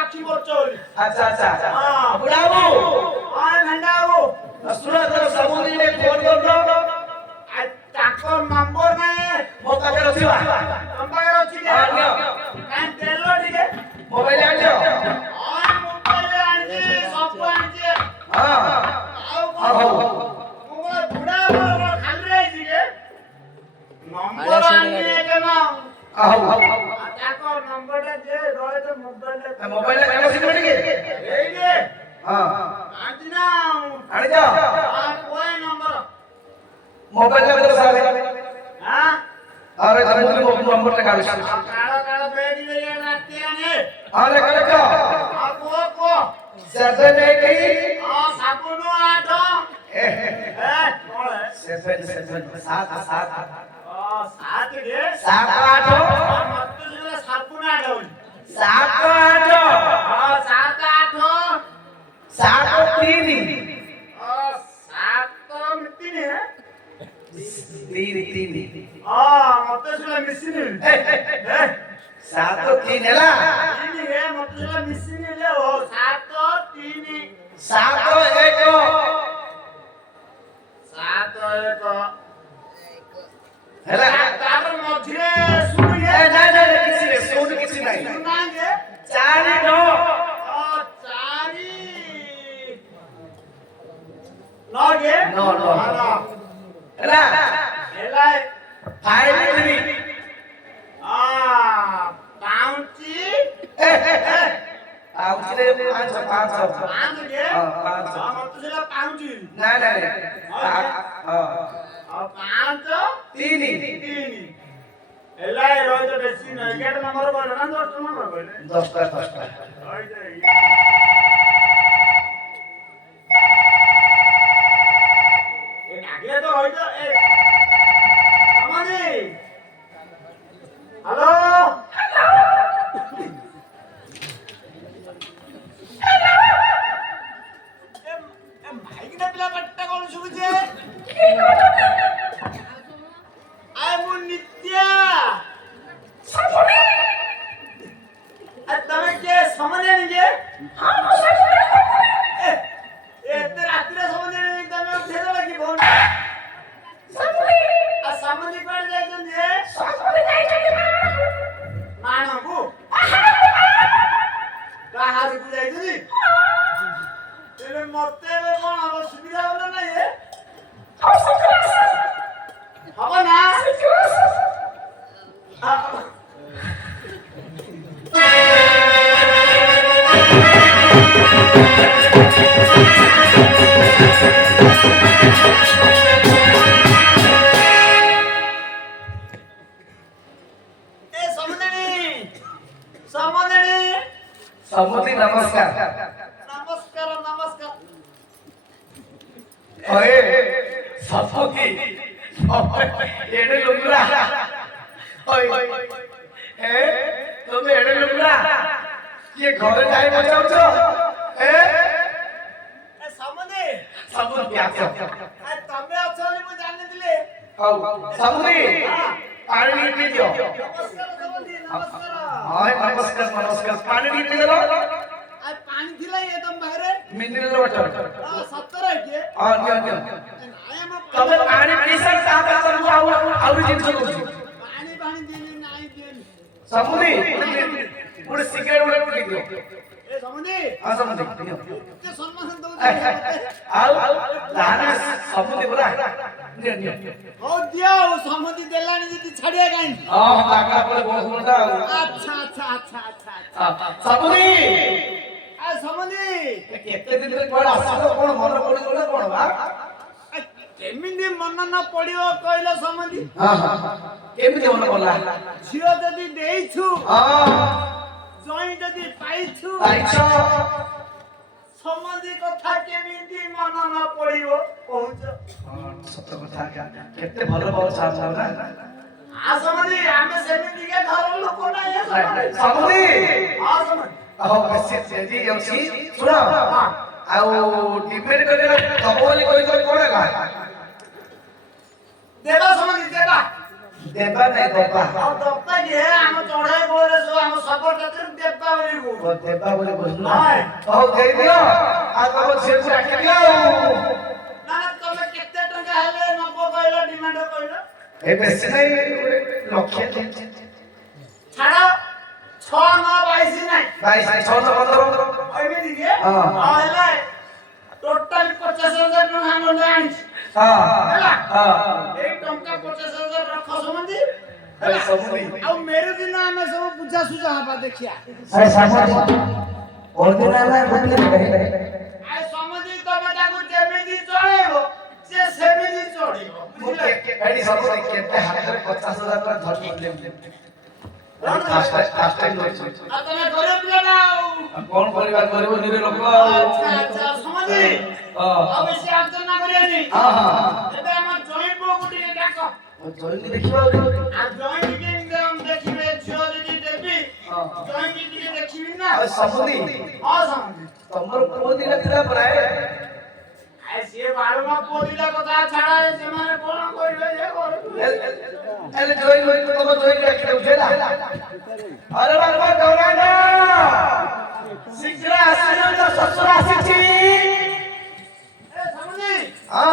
अच्छा अच्छा हां बुढ़ाबू हां घंटाबू सुरत समुद्री ने फोन करलो आ ताको नंबर नाही मो पाखे रखिवा हम पाखे रखि के कान देलो ठीक मोबाइल आनियो हां मोबाइल आनी सब आनी हां आओ मोबाइल बुढ़ाबू खाली रही के नंबर आनी के ना आओ ताको नंबर दे रोए तो मोबाइल केनो सिम के ए के हां आजना आनी जा हां कोई नंबर मोबाइल का सारे हां अरे धरन नंबर लगा काला काला बैग ले आते आने हां लेका हां को 780 हां साबुनो 8 7 7 7 गे 7 8 मत तुझे साबुनो 8 7 8 हां 7 8 7 3 7 3 है तीन हां मत सुला मिसिन है 7 3 हैला तीन है मत सुला मिसिन ले हो 7 3 7 1 7 1 हैला तापर मझिरे सुन ये नहीं किसी नहीं सुनांगे 4 9 4 9 गे 9 हैला हैला 5 3 पाउची पाउची रे 5 गे हां मत तुझे पाउची नहीं हां 5 3 हैला रोज तो बेसी नहीं गेट नंबर बोल ना 10 नंबर बोले 10 होई जाए ए आगे तो होई तो ए अमनी हेलो हेलो ए माइक ने पिला बट्टा कोन सुबुजे आय मु नित्या समने तमे के समने निजे हां मु समने ए ते रात्रि समने नि तमे भेजला की फोन समने आ समने कोड जाइछन जे समने जाइछन मानबू बाहर को जाइछनी तेरे मते ले कोन अब सुविधा होला ना ये हवा ना ସମୁଦି ନମସ୍କାର। ନମସ୍କାର ନମସ୍କାର। ଓଏ ସମୁଦି ଏଡେ ଲୁଙ୍ଗରା ଓଏ ଏ ତମେ ଏଡେ ଲୁଙ୍ଗରା କିଏ ଘରେ ଯାଇ ବଚାଉଛ ଏ ସମୁଦି ସମୁଦି ଆସ ତମେ ଅଛ ବୋଲି ମୁଁ ଜାଣିଥିଲି। ହଉ ସମୁଦି ପାଣି ଟିକେ ପିଇ ଦିଅ। ନମସ୍କାର ସମୁଦି ନମସ୍କାର। ହଁ ନମସ୍କାର ନମସ୍କାର ପାଣି ଟିକେ ପିଇ ଦେଲ। ପାଣି ଥିଲା ଇଏ ତମ ପାଖରେ ମିନେରାଲ ୱାଟର। ସତରେ କିଏ ହଁ ନିଅ ନିଅ ତମେ ପାଣି ପିଇ ସାରି ତାପରେ ତମକୁ ଆହୁରି ଜିନିଷ ଦଉଛି। ପାଣି ପାଣି ଦିନି ନାଇଁ ଦିନି ସମୁଦି ଗୋଟେ ସିଗାରେଟ ଗୋଟେ ପିଇ ଦିଅ। ଏ ସମୁଦି ହଁ ସମୁଦି ଏତେ ସମ୍ମାନ ଦଉଛ ଆଉ ତାହେଲେ ସମୁଦି ପୁରା ନିଅ ନିଅ ହଉ ଦିଅ ସମୁଦି ଦେଲାଣି ଯଦି ଛାଡିବା କାହିଁକି। ହଁ ପାଗଳା ପଳେ ବହୁତ ବଢା ଆଉ ଆଚ୍ଛା ଆଚ୍ଛା ଆଚ୍ଛା ଆଚ୍ଛା ସମୁଦି ସମୁଦି କେତେ ଦିନରେ କୁଆଡେ ଆସିଲ କଣ ମନେ ପଡିଗଲା କଣ ବା କେମିତି ମନ ନ ପଡିବ କହିଲ ସମୁଦି। ହଁ କେମିତି ମନେ ପଡିଲା ଝିଅ ଯଦି ଦେଇଛୁ ହଁ ଜଇଁ ଯଦି ପାଇଛୁ ପାଇଛ ସମୁଦି କଥା କେମିତି ମନ ନ ପଡିବ କହୁଛ। ସତ କଥା କେତେ ଭଲ ଭଲ ଚାଲ ନା ସମୁଦି ଆମେ ସେମିତିକା ଘର ଲୋକ ନାହିଁ ସମୁଦି ସମୁଦି ହଉ ବେଶୀ ତେଜି ଅଛି ଶୁଣ ଆଉ ଡିବେଟ କରିବା ଦବ ବୋଲି କହିଛ କଣ ହେଲା ଦେବା ସମୁଦି ଦେବା ଦେବା ନାଇଁ ଦବା ଦବା କି ଆମ ଚଢାଇ ବୋଳରେ ସବୁ ଆମ ସବର କ୍ଷେତ୍ରରେ ଦେବା ବୋଲି କହୁଛୁ। ଦେବା ବୋଲି କହୁଛୁ ହଉ ଦେଇଦିଅ ଆଉ ତମ ଝିଅକୁ ଡାକିଦିଅ ଆଉ ନା ତମେ କେତେ ଟଙ୍କା ହେଲେ ନବ କହିଲ ଡିମାଣ୍ଡ କହିଲ। ଏ ବେଶୀ ନାଇଁ ଲକ୍ଷେ ଛାଡ 6 9 22 ନାଇଁ 22 6 15 ଏମିତି କି ହେଲା ଟୋଟାଲ 50,000 ଟଙ୍କା ଖଣ୍ଡେ ଆଣିଛି ହେଲା ଏଇ ଟଙ୍କା 50,000 ରଖ ସମୁଦି ଆଉ ମେରୁ ଦିନ ଆମେ ସବୁ ବୁଝା ସୁଝା ହବା ଦେଖିଆ। ଆରେ ସମୁଦି ଓରିଜିନାଲ ବୁଝିଲେ ସମୁଦି ତମେ ତାକୁ ଯେମିତି ଚଳେଇବ ସେ ସେମିତି ଚଳିବ ବୁଝିଲେ। ଏଠି ସମୁଦି କେତେ ହାତରେ 50,000 ଟଙ୍କା ଧରିଲେ ତମେ ଗରିବ ପିଲା କଣ କରିବା ଗରିବ ନିର ଲୋକ ଆଚ୍ଛା ସମୁଦି ଆଉ ବେଶୀ ଆଲୋଚନା କରିବାନି। ଏବେ ଆମ ଜଇଁ ପୁଅକୁ ଟିକେ ଡାକ ଜଲ୍ଦି ଦେଖିବା ଜଇଁ ଟିକେ ଦେଖିବେ ଝିଅ ଯଦି ଦେବି ଜଇଁ ଟିକେ ଦେଖିବି ନା ସମୁଦି ସମୁଦି ତମର ପୁଅ ଦିଟା ଥିଲା ପ୍ରାୟ ସିଏ ବାଳୁମା ପୁଅ ଦିଟା କଥା ଛାଡ ସେମାନେ କଣ କହିବେ ଯେ ହେଲେ ଜୟ ଜୟ ତମ ଜୟ ଡାକି ଦଉଛେ ନା ଆରେ ବାବା ଗୌରାଙ୍ଗ ଶୀଘ୍ର ଆସିଲ ତ ଶ୍ୱଶୁର ଆସିଛି ସମୁଦି ହଁ